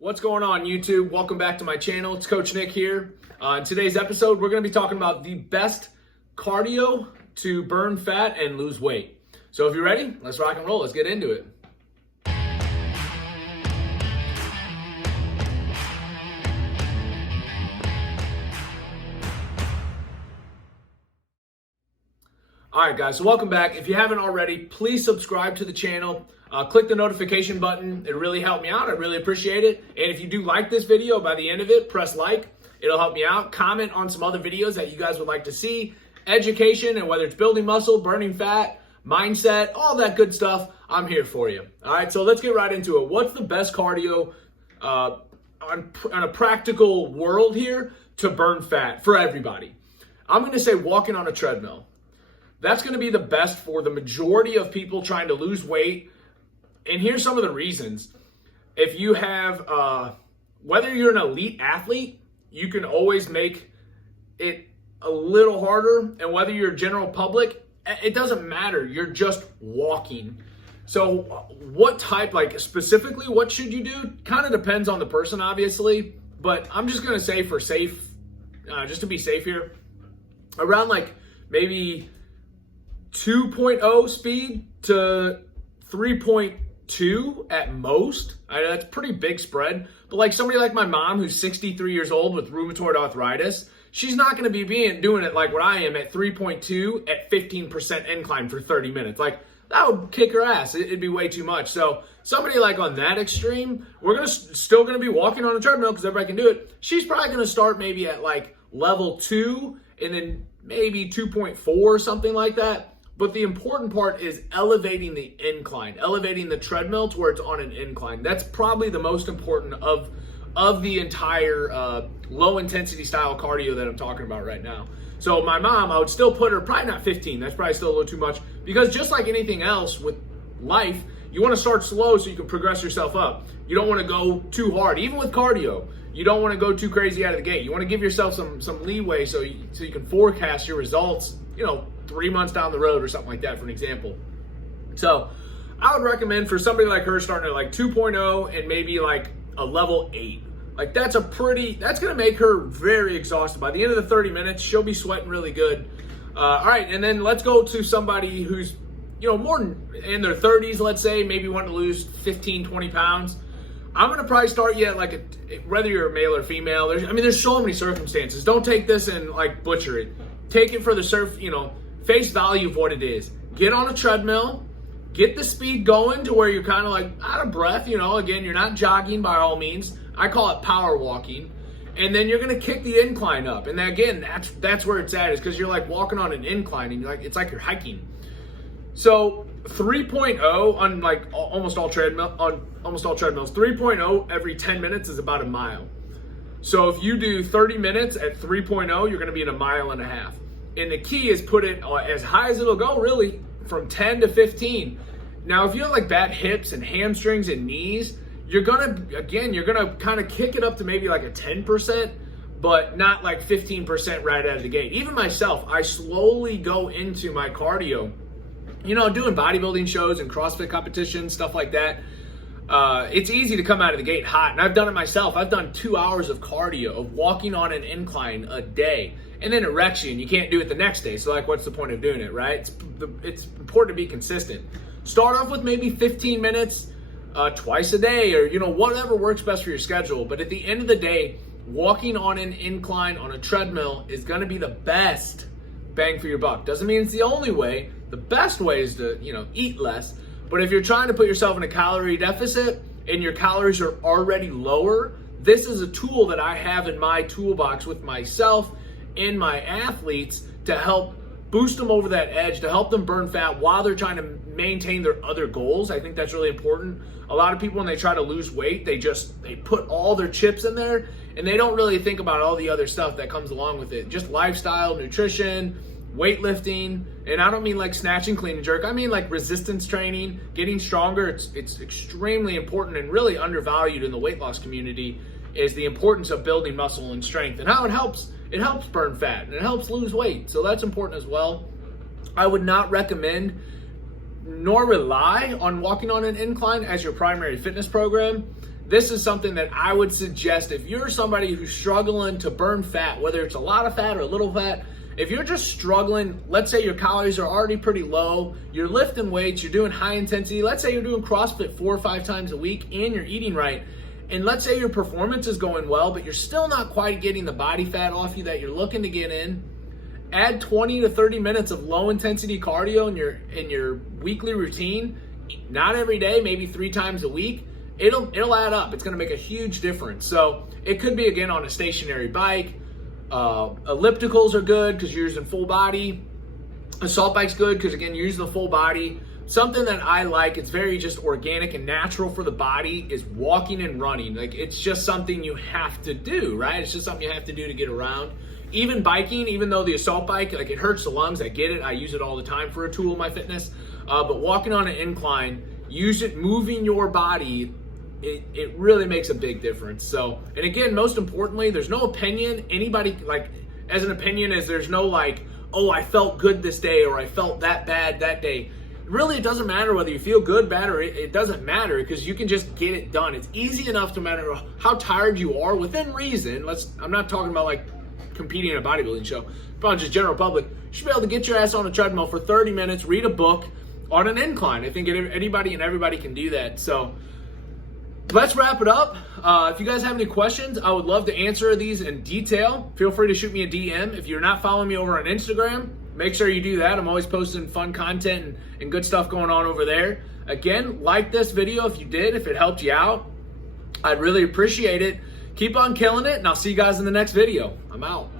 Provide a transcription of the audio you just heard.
What's going on, YouTube? Welcome back to my channel. It's Coach Nick here. In today's episode, we're going to be talking about the best cardio to burn fat and lose weight. So if you're ready, let's rock and roll. Let's get into it. All right, guys, so welcome back. If you haven't already, please subscribe to the channel. Click the notification button. It really helped me out. I really appreciate it. And if you do like this video, by the end of it, press like. It'll help me out. Comment on some other videos that you guys would like to see. Education, and whether it's building muscle, burning fat, mindset, all that good stuff, I'm here for you. All right, so let's get right into it. What's the best cardio on a practical world here to burn fat for everybody? I'm going to say walking on a treadmill. That's going to be the best for the majority of people trying to lose weight. And here's some of the reasons. If you have, whether you're an elite athlete, you can always make it a little harder. And whether you're general public, it doesn't matter. You're just walking. So what type, like specifically, what should you do? Kind of depends on the person, obviously. But I'm just going to say for safe, just to be safe here, around like maybe 2.0 speed to 3.2 at most. I know that's a pretty big spread, but like somebody like my mom who's 63 years old with rheumatoid arthritis, she's not going to be doing it like what I am at 3.2 at 15% incline for 30 minutes. Like that would kick her ass. It'd be way too much. So somebody like on that extreme, we're still going to be walking on a treadmill because everybody can do it. She's probably going to start maybe at like level 2 and then maybe 2.4 or something like that. But the important part is elevating the incline, elevating the treadmill to where it's on an incline. That's probably the most important of the entire low intensity style cardio that I'm talking about right now. So my mom, I would still put her probably not 15. That's probably still a little too much, because just like anything else with life, you want to start slow so you can progress yourself up. You don't want to go too hard, even with cardio. You don't want to go too crazy out of the gate. You want to give yourself some leeway so you can forecast your results, 3 months down the road or something like that, for an example. So I would recommend for somebody like her starting at like 2.0 and maybe like a level 8. Like that's going to make her very exhausted. By the end of the 30 minutes, she'll be sweating really good. All right, and then let's go to somebody who's, more in their 30s, let's say, maybe wanting to lose 15, 20 pounds. I'm going to probably start you at like whether you're a male or female. There's so many circumstances. Don't take this and like butcher it. Take it for the face value of what it is. Get on a treadmill, get the speed going to where you're kind of like out of breath, again, you're not jogging by all means. I call it power walking. And then you're going to kick the incline up. And then, again, that's where it's at, is because you're like walking on an incline and it's like you're hiking. So 3.0 on like almost all treadmills, 3.0 every 10 minutes is about a mile. So if you do 30 minutes at 3.0, you're going to be in a mile and a half. And the key is put it as high as it'll go, really, from 10 to 15. Now, if you have like bad hips and hamstrings and knees, you're gonna kind of kick it up to maybe like a 10%, but not like 15% right out of the gate. Even myself, I slowly go into my cardio, doing bodybuilding shows and CrossFit competitions, stuff like that. It's easy to come out of the gate hot, and I've done it myself. I've done 2 hours of cardio, of walking on an incline a day, and then it wrecks you, and you can't do it the next day. So, like, what's the point of doing it, right? It's important to be consistent. Start off with maybe 15 minutes twice a day, or whatever works best for your schedule. But at the end of the day, walking on an incline on a treadmill is going to be the best bang for your buck. Doesn't mean it's the only way. The best way is to eat less. But if you're trying to put yourself in a calorie deficit and your calories are already lower, this is a tool that I have in my toolbox with myself and my athletes to help boost them over that edge, to help them burn fat while they're trying to maintain their other goals. I think that's really important. A lot of people, when they try to lose weight, they put all their chips in there and they don't really think about all the other stuff that comes along with it. Just lifestyle, nutrition, weightlifting, and I don't mean like snatch and clean and jerk. I mean like resistance training, getting stronger. It's extremely important and really undervalued in the weight loss community, is the importance of building muscle and strength and how it helps burn fat and it helps lose weight. So that's important as well. I would not recommend nor rely on walking on an incline as your primary fitness program. this is something that I would suggest if you're somebody who's struggling to burn fat, whether it's a lot of fat or a little fat. If you're just struggling, let's say your calories are already pretty low, you're lifting weights, you're doing high intensity, let's say you're doing CrossFit 4 or 5 times a week and you're eating right, and let's say your performance is going well, but you're still not quite getting the body fat off you that you're looking to get in, add 20 to 30 minutes of low intensity cardio in your weekly routine, not every day, maybe 3 times a week. It'll add up. It's going to make a huge difference. So it could be, again, on a stationary bike. Ellipticals are good because you're using full body. Assault bike's good because, again, you're using the full body. Something that I like, it's very just organic and natural for the body, is walking and running. Like, it's just something you have to do, right? It's just something you have to do to get around. Even biking, even though the assault bike, like, it hurts the lungs, I get it. I use it all the time for a tool in my fitness. But walking on an incline, use it, moving your body, it really makes a big difference. So, and again, most importantly, there's no opinion. Anybody, like, as an opinion is there's no like, oh, I felt good this day or I felt that bad that day. Really, it doesn't matter whether you feel good, bad, or it doesn't matter because you can just get it done. It's easy enough no matter how tired you are within reason. I'm not talking about like competing in a bodybuilding show, probably just general public. You should be able to get your ass on a treadmill for 30 minutes, read a book on an incline. I think anybody and everybody can do that. So let's wrap it up. If you guys have any questions, I would love to answer these in detail. Feel free to shoot me a DM. If you're not following me over on Instagram, make sure you do that. I'm always posting fun content and good stuff going on over there. Again, like this video if you did, if it helped you out. I'd really appreciate it. Keep on killing it, and I'll see you guys in the next video. I'm out.